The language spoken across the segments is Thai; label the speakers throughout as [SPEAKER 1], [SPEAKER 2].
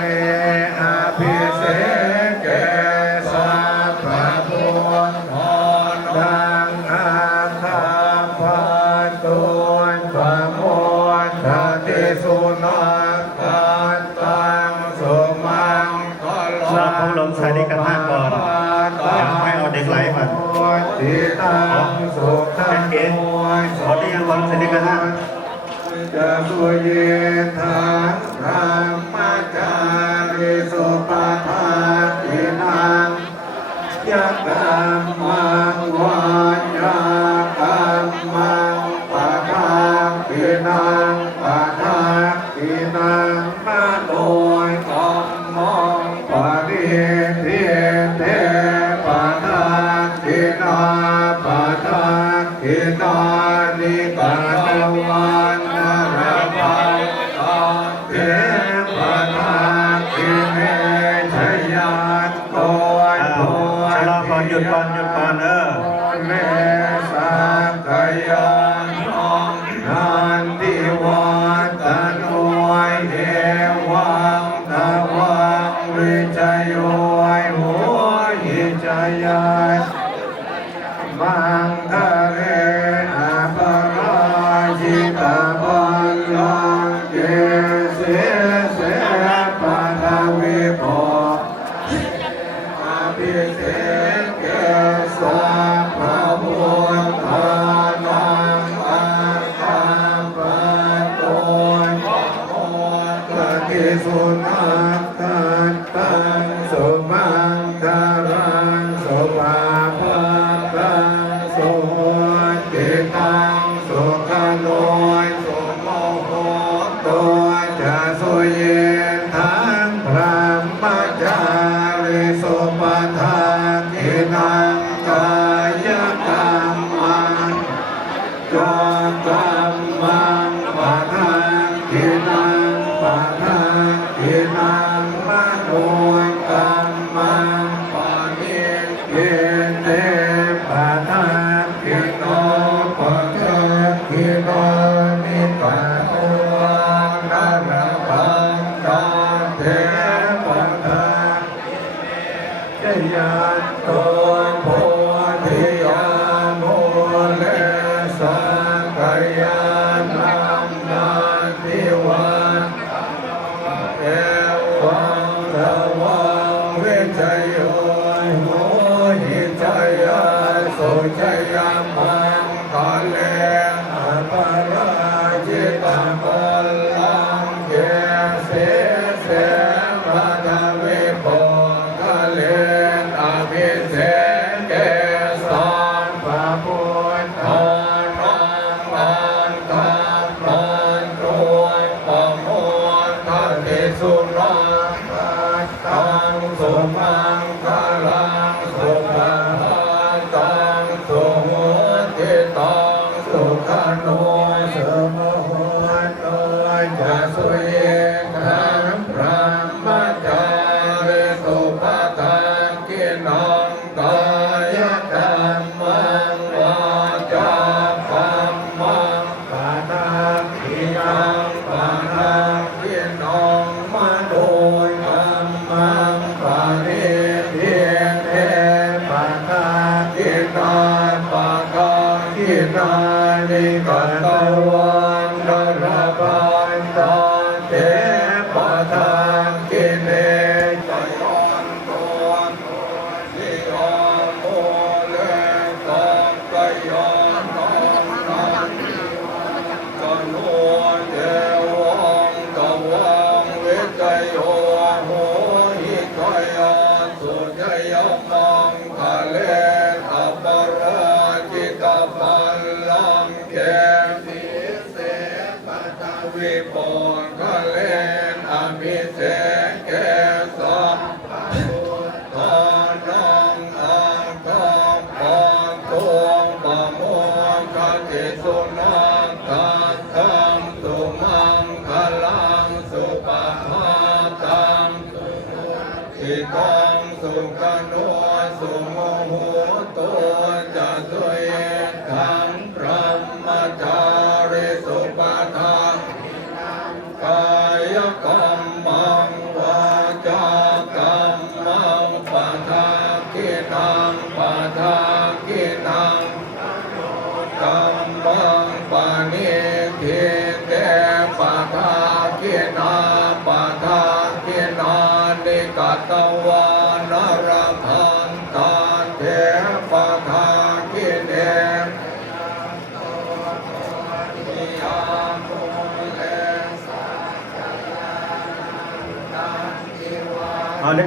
[SPEAKER 1] มิอภิเสาคาพัมทสุนัขตังมาก่อนอยาให้เอาเด็กไหลก่อนติตัม่ยังหลงชายกาท่าจ นั ง ง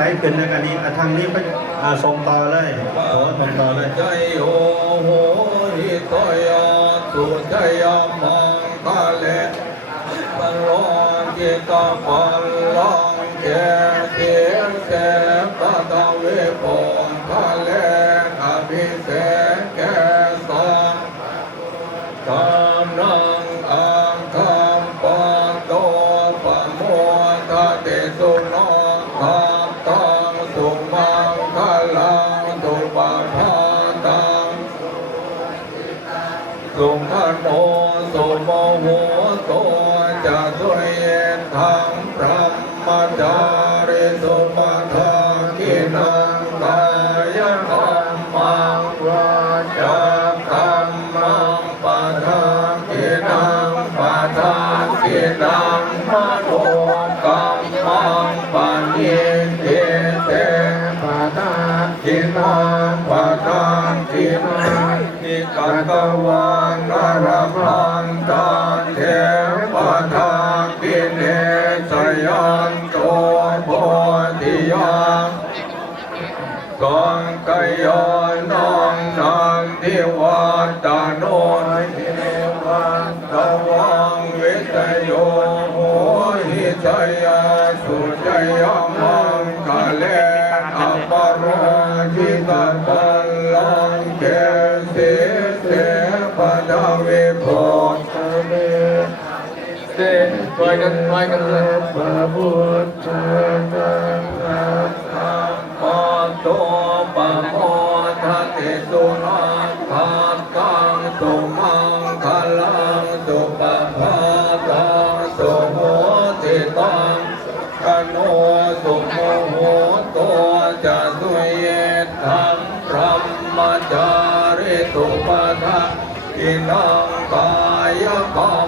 [SPEAKER 2] ไหลขึ้นในกรณีทางนี้ไปส่งต่อเลยขอส่งต่อเลย
[SPEAKER 1] ใจโอโหิตยาสุจยามังตาเลปัลลองตาปัลลองเก ยสุจยมังคะเลอัปราชิตตัลลังเกสิเสปดาวิโพธเมเตช่ยกันช่วยกันเลยพระพุทธเจ้าพระธรมโต Inam Vaya Vaya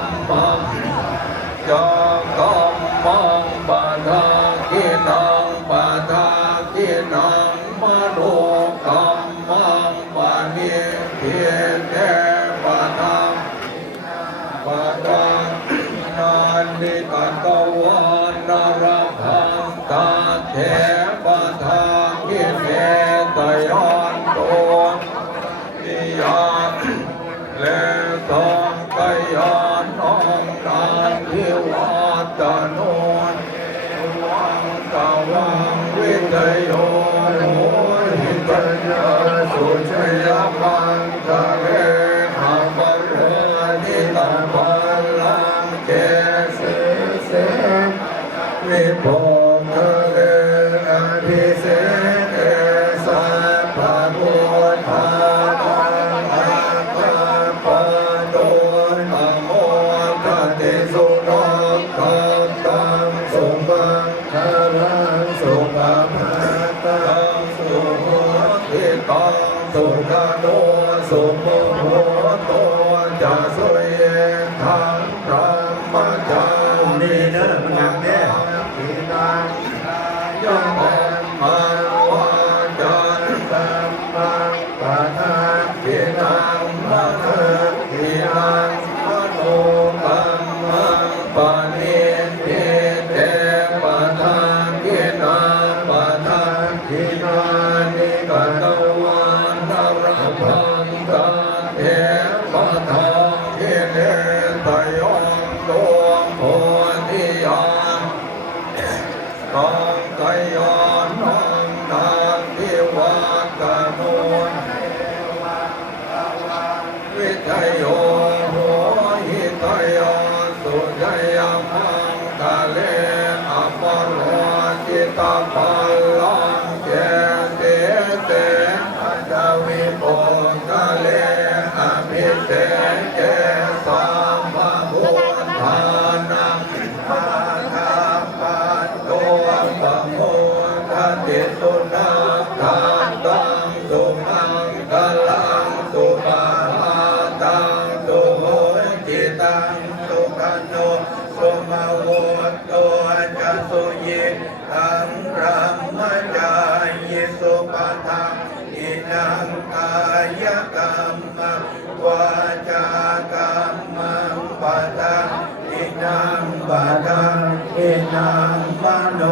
[SPEAKER 2] นัง
[SPEAKER 1] ปโน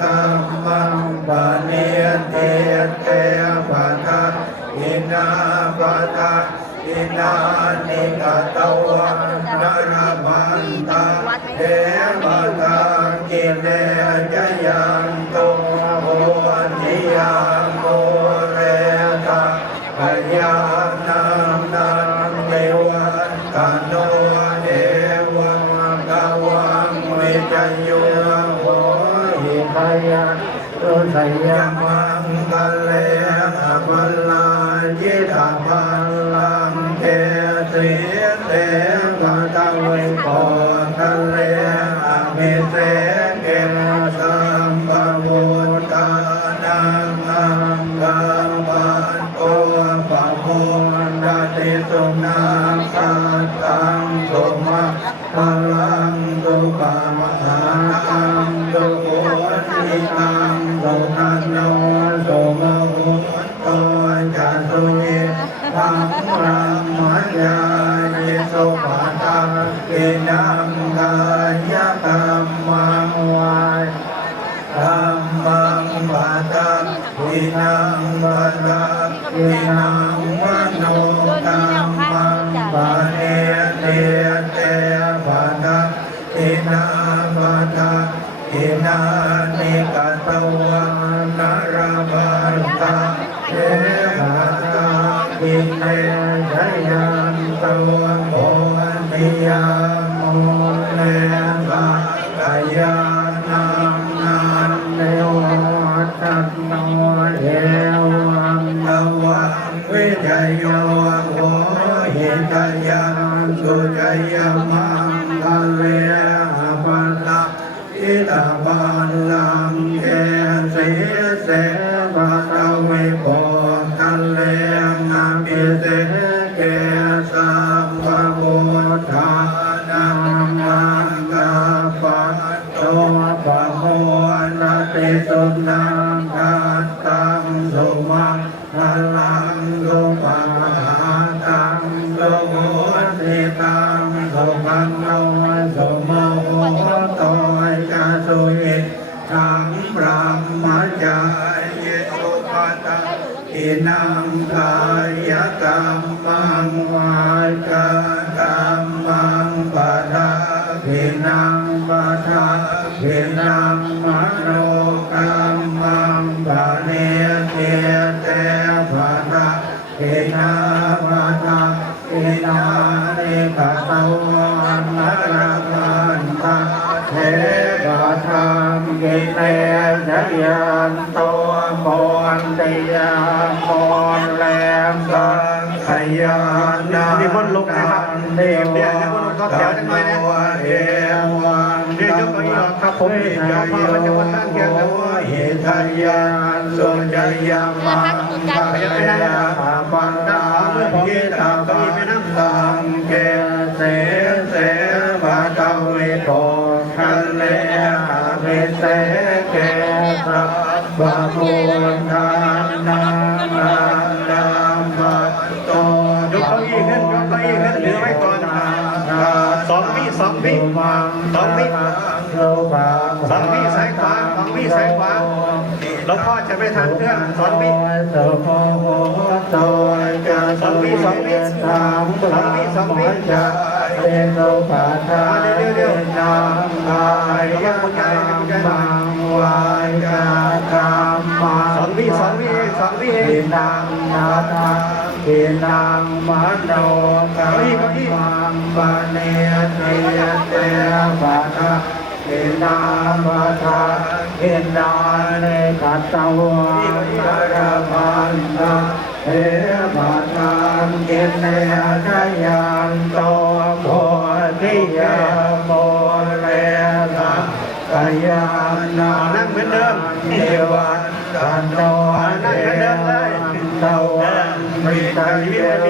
[SPEAKER 1] กังมังปะเนเตเตปะทะอินาปะทะ
[SPEAKER 2] อินานิกะตวันนรมันตะเต นานิกัตวัน ค เตชยันตัวมนตยามนแลมสังขยานา
[SPEAKER 3] มีคนลุกนะครับเดี๋ยเดี๋ยคนลุกเข้าแถวจังหน่อยนะ
[SPEAKER 2] เดี๋
[SPEAKER 3] ยวยกเก้าอี้ออกครับผมเดี๋ยวพ่อมันจะมาตั้งเกียงครับ
[SPEAKER 2] หิทยานสุจยามังคายาปันตาหิตาปันตังเกเสเสวะตะเวโกคันเล หะเวเสเกสัพพะโมทานังนานัมปัตโต
[SPEAKER 3] ยกเก้าอี้ขึ้นยกเก้าอี้ขึ้นถือไว้ก่อนสองวิสองวิสองวิสองวิซ้ายขวาสองวิซ้ายขวาหลวงพ่อจะไม่ทันเพื่อนสองวิ
[SPEAKER 2] สองวิสองวิสามสองวิสองวิจเอโตปาทาเดียวนามกายกรร มังวายกรรมั
[SPEAKER 3] สองวิสองวิสองวิ
[SPEAKER 2] ทินังนาทาทินังมโนกรรมังปะเนเตเตปะทาทินาปะทาทินาเนกัตตวันนรพันตาเอปะทานเกเนชยันโตโพธิยา นานั่
[SPEAKER 3] งเหมือนเดิม
[SPEAKER 2] เทวันตันโนเทวันตะวันมิตรเยโม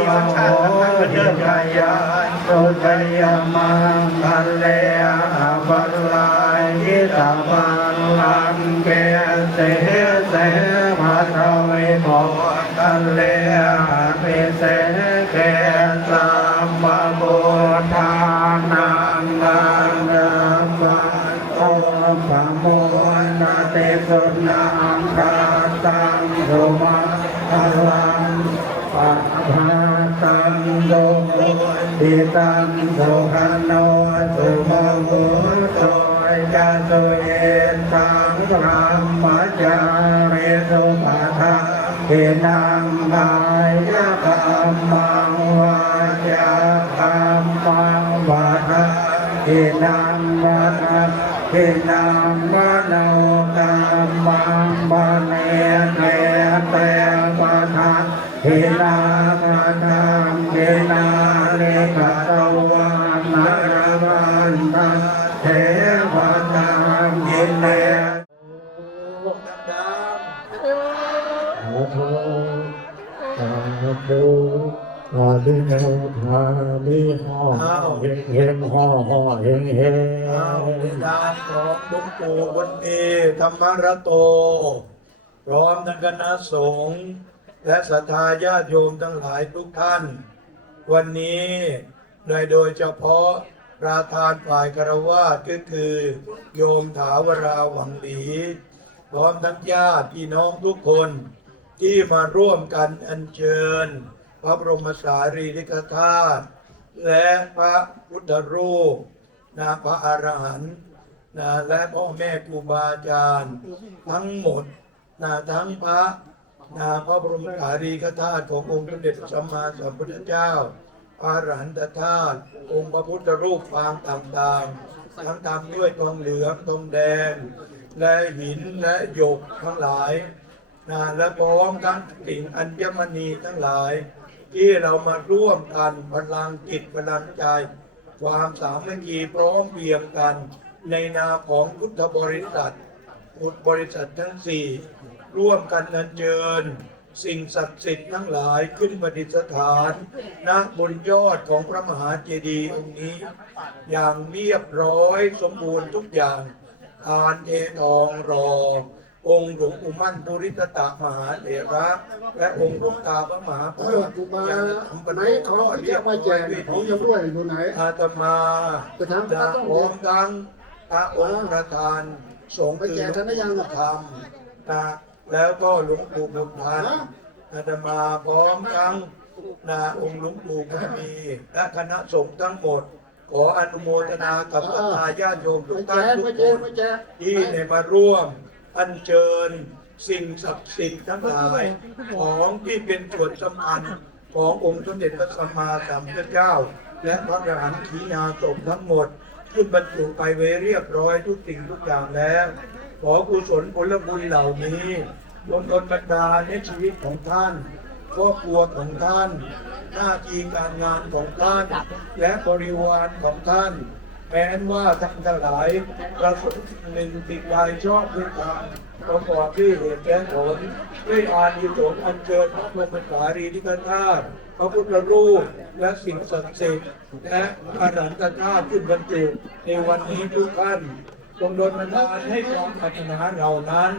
[SPEAKER 2] ทิกายาสุจยมังคันเลอาปัลลายยิตาปัลลังเกเสเสภะทวิโมกัลเล ตังโสขันโนสุโมโหโตจาสุเยตังพระมจาริสุปาทาเทนังกายกรรมังวาจากรรมังวาทาเทนังวาทาเทนังวาโนกรรมังวาเนเตเตวาทาเทนา ลิโนอาลิฮอเฮงเฮงฮอฮอเฮงเฮง
[SPEAKER 4] เอาวิญญาณของหลวงปู่บุญมีธรรมระโต พร้อมทั้งคณะสงฆ์และศรัทธาญาติโยมทั้งหลายทุกท่าน วันนี้โดยโดยเฉพาะประธานฝ่ายคารวาสก็คือ โยมถาวราหวังดีพร้อมทั้งญาติพี่น้องทุกคนที่มาร่วมกันอัญเชิญ พระบรมสารีริกธาตุและพระพุทธรูปนะพระอรหันต์นะและพ่อแม่ครูบาอาจารย์ทั้งหมดนะทั้งพระนะพระบรมสารีริกธาตุขององค์สมเด็จสัมมาสัมพุทธเจ้าอรหันตธาตุองค์พระพุทธรูปปางต่างๆ ทั้งทำด้วยทองเหลืองทองแดง และหินและหยกทั้งหลายนะและพร้อมทั้งสิ่งอัญมณีทั้งหลาย ที่เรามาร่วมกันพลังจิตพลังใจ ความสามัคคีพร้อมเพียงกัน ในนามของพุทธบริษัทพุทธบริษัททั้งสี่ร่วมกันอัญเชิญ สิ่งศักดิ์สิทธิ์ทั้งหลายขึ้นประดิษฐานณบนยอดของพระมหาเจดีย์องค์นี้ อย่างเรียบร้อยสมบูรณ์ทุกอย่างทานเททองรอ องค์หลวงปู่มั่นปุริตตะมหาเถระและองค์หลวงตาพระมหา
[SPEAKER 5] เออกูมาไหนเขาที่จะมาแจกของยังด้วยอยู่ไหน
[SPEAKER 4] อาตมา
[SPEAKER 5] จะทำก็
[SPEAKER 4] จะ
[SPEAKER 5] ต้อง
[SPEAKER 4] พร้อมทั้งพระองค์ประธานสงฆ์
[SPEAKER 5] ไปแจกท่านได้ยัง
[SPEAKER 4] ธรรมนะแล้วก็หลวงปู่บุญทันอาตมาพร้อมทั้งนะองค์หลวงปู่บุญมีและคณะสงฆ์ทั้งหมด ขออนุโมทนากับศรัทธาญาติโยมทุ
[SPEAKER 5] ไป
[SPEAKER 4] ก
[SPEAKER 5] แจ
[SPEAKER 4] ท่าน
[SPEAKER 5] ก
[SPEAKER 4] ทุ
[SPEAKER 5] ไป
[SPEAKER 4] ก
[SPEAKER 5] แจ
[SPEAKER 4] ค
[SPEAKER 5] ก
[SPEAKER 4] น
[SPEAKER 5] ไปแจก
[SPEAKER 4] ที่ได้มาร่วม อัญเชิญสิ่งศักดิ์สิทธิ์ทั้งหลายของที่เป็นส่วนสำคัญขององค์สมเด็จพระสัมมาสัมพุทธเจ้า และพระอรหันต์ขีณาสงฆ์ทั้งหมดขึ้นบรรจุไปไว้เรียบร้อยทุกสิ่งทุกอย่างแล้ว ขอกุศลผลบุญเหล่านี้บนดลบันดาในชีวิตของท่านครอบครัวของท่าน หน้าที่การงานของท่าน และบริวารของท่าน แม้นว่าท่านทั้งหลายประสบหนึ่งติดใจชอบด้วยกันประกอบด้วยเหตุและผลด้วยอานิสงส์อันเชิญพระบรมสารีริกธาตุพระพุทธรูปและสิ่งศักดิ์สิทธิ์และอารันตธาตุขึ้นบรรจุในวันนี้ทุกท่านจงโดนบันดาลให้ความปรารถนาเหล่านั้น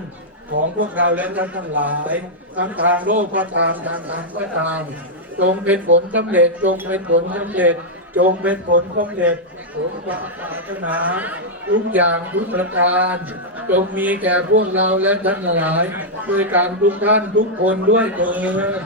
[SPEAKER 4] ของพวกเราและท่านทั้งหลายทั้งทางโลกก็ตามทางธรรมก็ตามจงเป็นผลสำเร็จจงเป็นผลสำเร็จ จงเป็นผลสำเร็จผลความปรารถนาทุกอย่างทุกประการ จงมีแก่พวกเราและท่านหลายด้วยการทุกท่านทุกคนด้วยเถิด